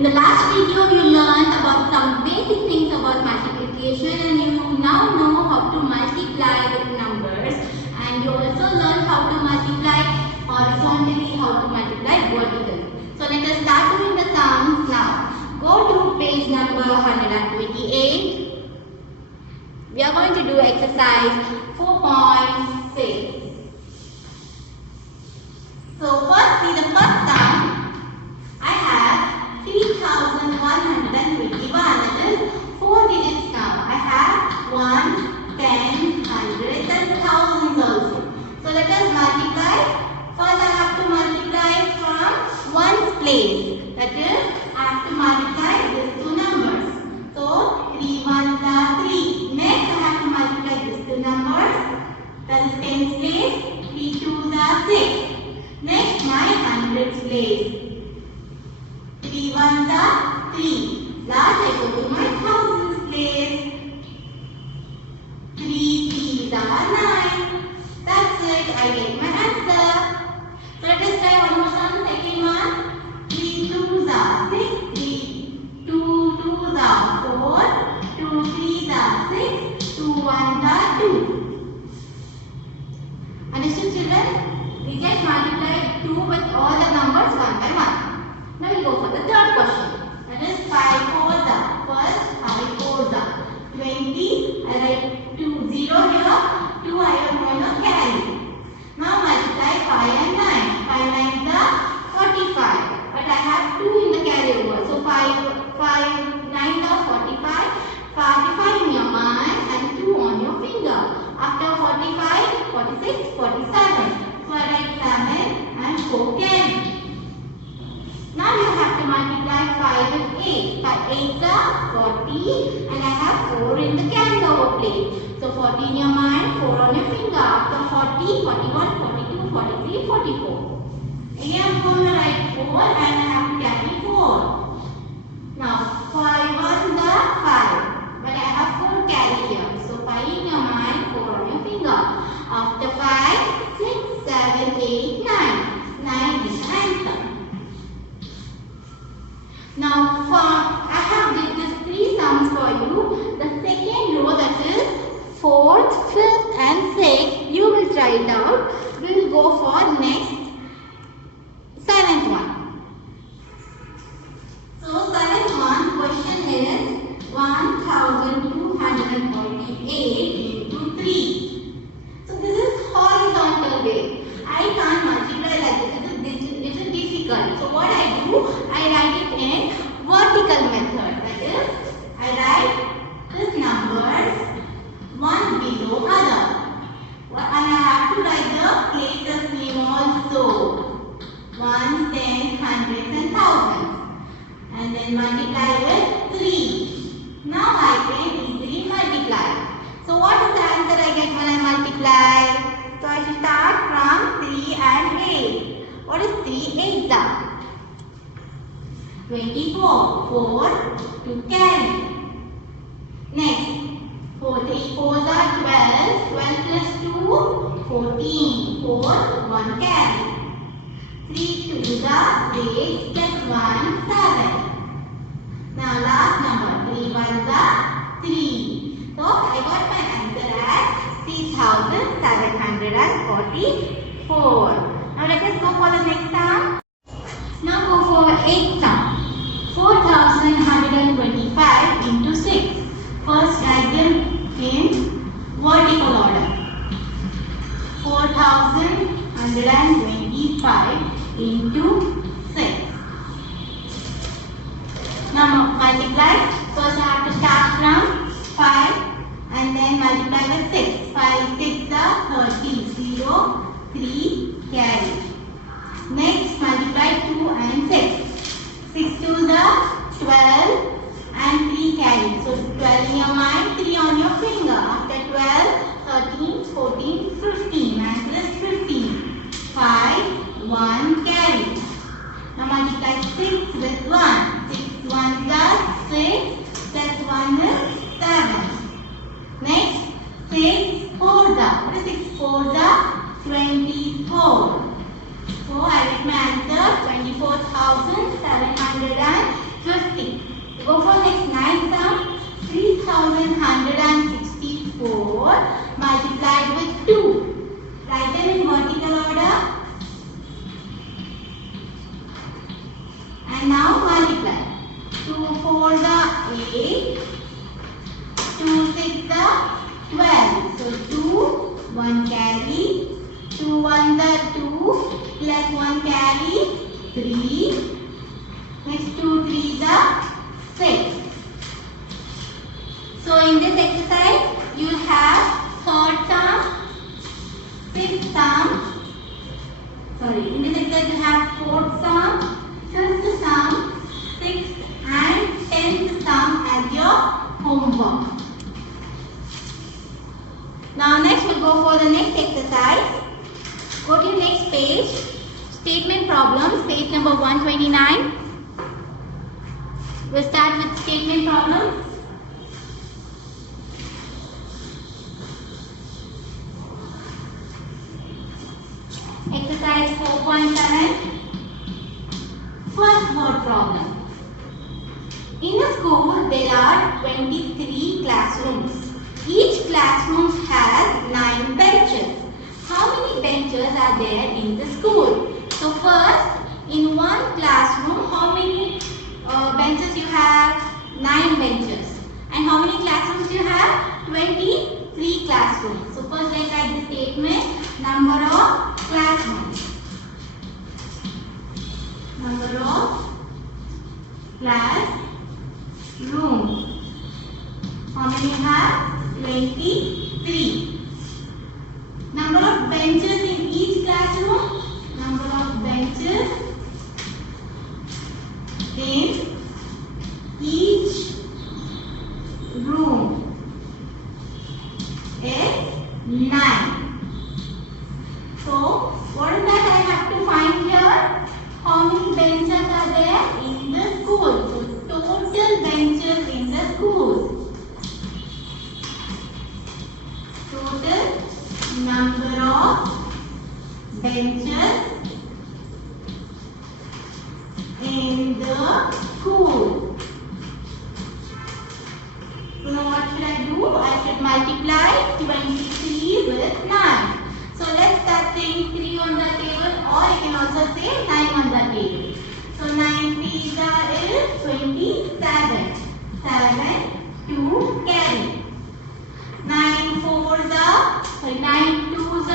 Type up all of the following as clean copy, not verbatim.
In the last video, you learned about some basic things about multiplication, and you now know how to multiply with numbers, and you also learned how to multiply horizontally, how to multiply vertically. So let us start doing the sums now. Go to page number 128. We are going to do exercise 4.6. So firstly, the first sum, I have 3,121. That is 4 digits now. I have 1, 10, hundreds and thousands also. So let us multiply. First I have to multiply from ones place. That is, I have to multiply these two numbers. So 3 ones are 3. Next I have to multiply these two numbers. That is tens place. 3 twos are 6. Next my hundreds place. 3 ones are 3. Last I go to my thousands place. 3 threes are 9. That's it. I get my answer. So let us try one more sum. Second one. 3 twos are 6. 2 twos are 4. 2 threes are 6. 2 ones are 2. Understood, children? We just multiply 2 with all the numbers one by one. Now we go for the third question. That is 5 fours are. First 5 fours are 20. I write 2 0 here. 2 I am going to carry. Now multiply 5 and 9. 5 nines are 45. But I have 2 in the carryover. So 5 nines are 45. 45 in your mind and 2 on your finger. After 45, 46, 47. So I write 7 and 4 carry. Now you have to multiply 5 with 8. 5 8s are 40 and I have 4 in the carryover plate. So 40 in your mind, 4 on your finger. After 40, 41, 42, 43, 44. Again I am going to write 4 and I have to carry 4. Now 5 ones are 5. But I have 4 carry here. So 5 in your mind, 4 on your finger. After 5, 6, 7, 8, 9. 9 is the answer. Now I have did these 3 sums for you. The second row, that is 4th, 5th and 6th, you will try it out. We will go for next 7th one. So 7th one question is 1248 into 3. So this is horizontal way. I can't multiply like this. It is difficult. So what I do, I write it in vertical method. That is, I write these numbers one below other. And I have to write the places name also. 1, 10, hundreds and thousands. And then multiply with 3. Now I can easily multiply. So what is the answer I get when I multiply? So I should start from 3 and 8. What is 3 8s are? 24. 4 to carry. Next, 4 3 4s are 12. 12 plus 2, 14. 4 1 carry. 3 2s are 8 plus 1 7. Now last number 3 1s are 3. So I got my answer as 3,744. Now let us go for the next sum. Now go for 8th sum. 4,125 into 6. First write them in vertical order. 4,125 into 6. Now multiply. First I have to start from 5 and then multiply with 6. 5 6 are 30. 0 3 carry. Next multiply 2 and 6. 6 2s are 12 and 3 carry. So 12 in your mind, 3 on your finger. After 12, 13, 14, 15. Answer is 15. 5 1 carry. Now multiply 6 with 1. 6 1s are 6 plus 1 is 7. Next 6 4s are. What is 6 4s are? 24. So I get my answer 24,788. 50. Go for next 9th sum. 3164 multiplied with 2. Write them in vertical order. And now multiply. 2 4 the 8. 2 6 the 12. So 2, 1 carry. 2 1 the 2 plus 1 carry 3. Next 2 3 the 6. So in this exercise you have third sum, fifth sum. Sorry, in this exercise you have fourth sum, fifth sum, sixth and 10th sum as your homework. Now next we'll go for the next exercise. Go to next page. Statement problems, page number 129. We'll start with statement problems. Exercise 4.7. First word problem. In a school there are 23 classrooms. Each classroom has 9 benches. How many benches are there in the school? So first, in one classroom, how many benches you have? 9 benches. And how many classrooms you have? 23 classrooms. So first let's write the statement. Number of classrooms. Number of classrooms. How many you have? 23. Number of benches in each classroom. Number of benches in each room is 9. So what is that I have to find here? How many benches are there in the school? So total benches in the school. Total number of benches in the school. So now what should I do? I should multiply 23 with 9. So let's start saying 3 on the table, or you can also say 9 on the table. So 9 3s is 27. 7 2 carry. 9 4s sorry 9 2s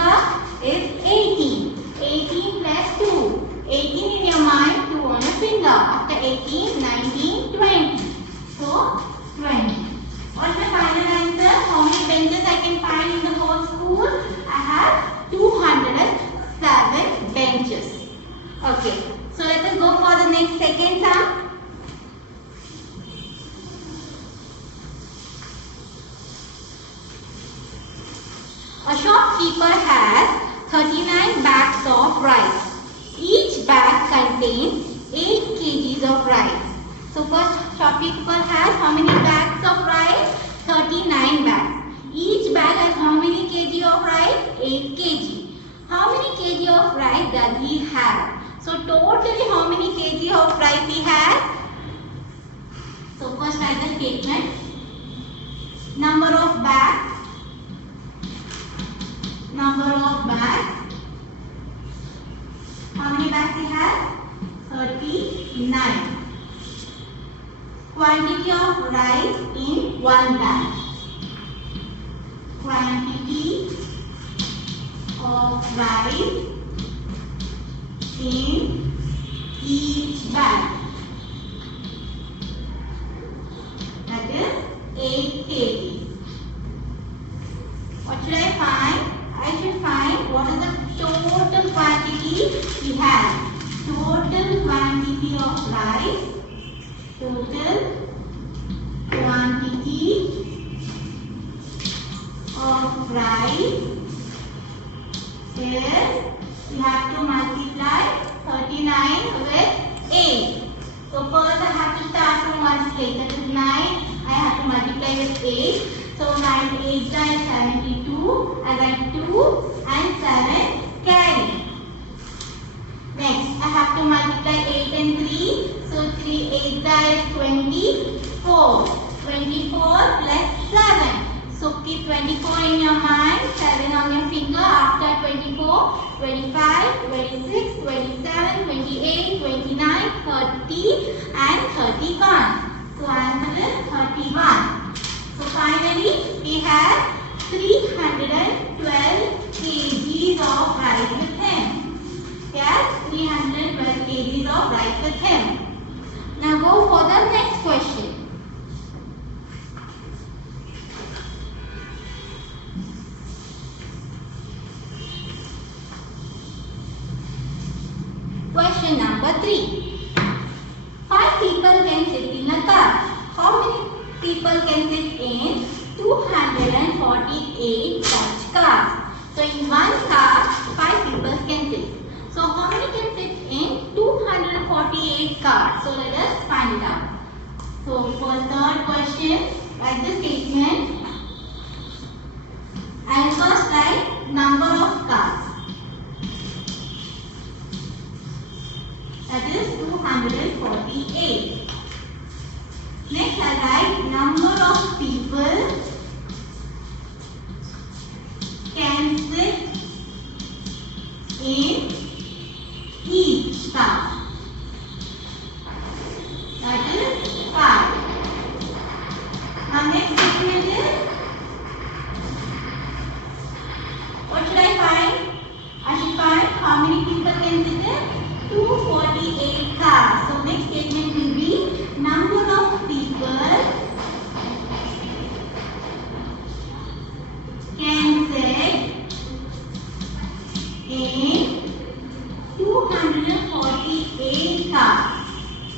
is 18. 18 plus 2. 18 in your mind, 2 on your finger. After 18, 19, 20. So 20. What's my final answer? How many benches I can find in the whole school? I have 207 benches. Okay. So let us go for the next second sum. A shopkeeper has 39 bags of rice. Each bag contains 8 kgs of rice. So first shopkeeper has how many bags of rice? 39 bags. Each bag has how many kg of rice? 8 kg. How many kg of rice does he have? So totally how many kg of rice he has? So first write the statement. Number of bags. Number of bags. How many bags he has? 39. Quantity of rice in one bag. Quantity of rice in each bag. That is 8 kg. What should I find? I should find what is the total quantity he has. Total quantity of rice. Total quantity of rice is, you have to multiply 39 with 8. So first I have to start from multiply. That is 9. I have to multiply with 8. So 9 8 is 72. I write 2 and 7 carry. Next I have to multiply 8 and 3. So 3 8 is 25, 26, 27, 28, 29, 30 and 30 gone. So answer is 31. So finally we have 312 kgs of rice with him. Yes, 312 kgs of rice with him. Now go for the next question. Question number 3. 5 people can sit in a car. How many people can sit in 248 such cars? So in one car, 5 people can sit. So how many can fit in 248 cars? So let us find it out. So for third question, write the statement. I will first write number of cars. That is 248. Next I write number of people can sit in each car. That is 5. Now next statement is, what should I find? I should find how many people can sit in 248 cars. So next statement will be number of people can sit in 248 cars.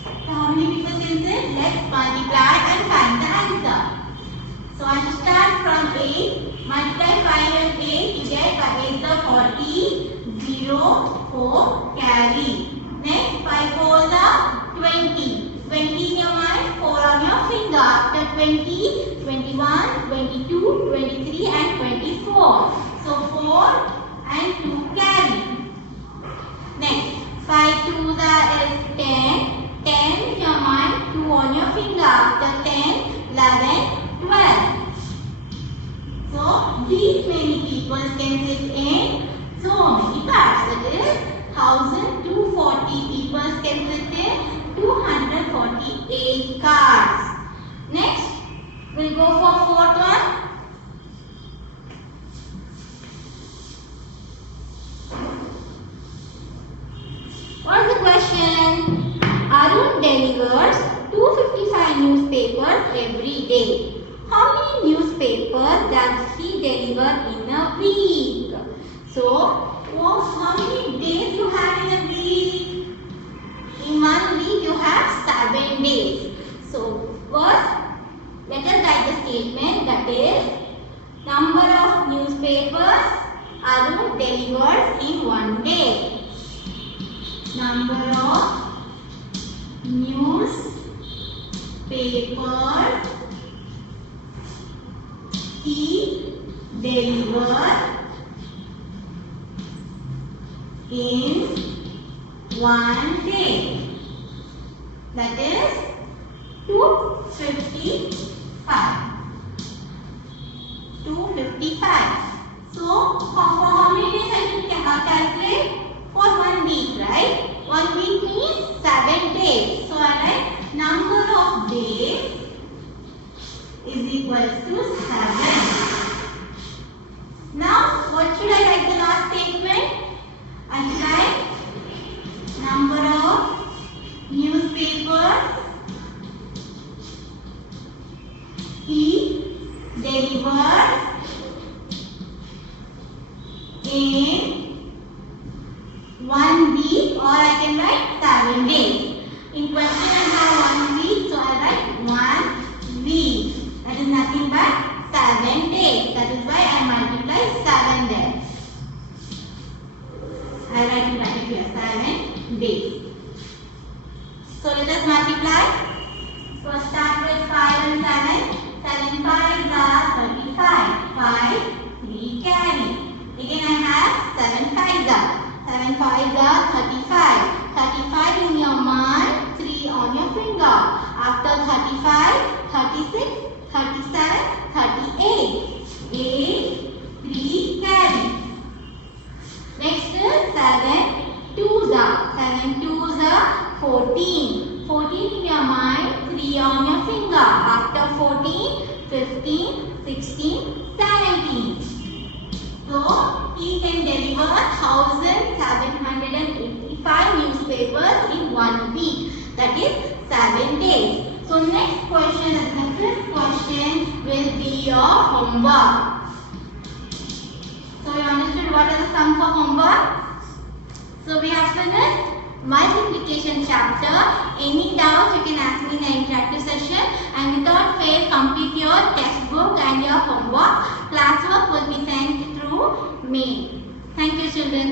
So how many people can sit? Let's multiply and find the answer. So I should start from 8. Multiply 5 and 8. You get 5 is the 40. 0, 4, carry. Next 5 4s are 20. 20 in your mind, 4 on your finger. After 20, 21, 22, 23 and 24. So 4 and 2 carry. Next 5 2s is 10. 10 in your mind, 2 on your finger. After 10, 11, 12. So these many people can sit in so many cars. That is 1240 people can sit in 248 cars. Next, we'll go for fourth one. What's the question? Arun delivers 255 newspapers every day. How many newspapers does he deliver in a week? So, how many days you have in a week? In 1 week you have 7 days. So, first let us write the statement, that is number of newspapers Arun delivers in 1 day. Number of newspapers he delivers in 1 day. That is 255. 255. So, for how many days I should calculate? For 1 week, right? 1 week means 7 days. So, I write number of days is equal to 7. Now, what should I write the last statement? I should write number of newspapers he delivers in 1 week, or I can write 7 days. In question I have 1 week, so I write 1 week. That is nothing but 7 days. That is why I multiply 7 there. I write it right here, 7 days. So let us multiply. So start with 5 and 7. 7 5s are 35. 5, 3 carry. Again I have 7 5s are. 7 5s are 35. 35 in your mind, 3 on your finger. After 35, 36, 37, 38. 8, 3 carry. Next is he can deliver 1,785 newspapers in 1 week. That is 7 days. So next question, the fifth question will be your homework. So you understood what are the sum for homework? So we have finished multiplication chapter. Any doubts you can ask me in the interactive session, and without fail complete your textbook and your homework. Classwork will be sent through mail. Thank you, children.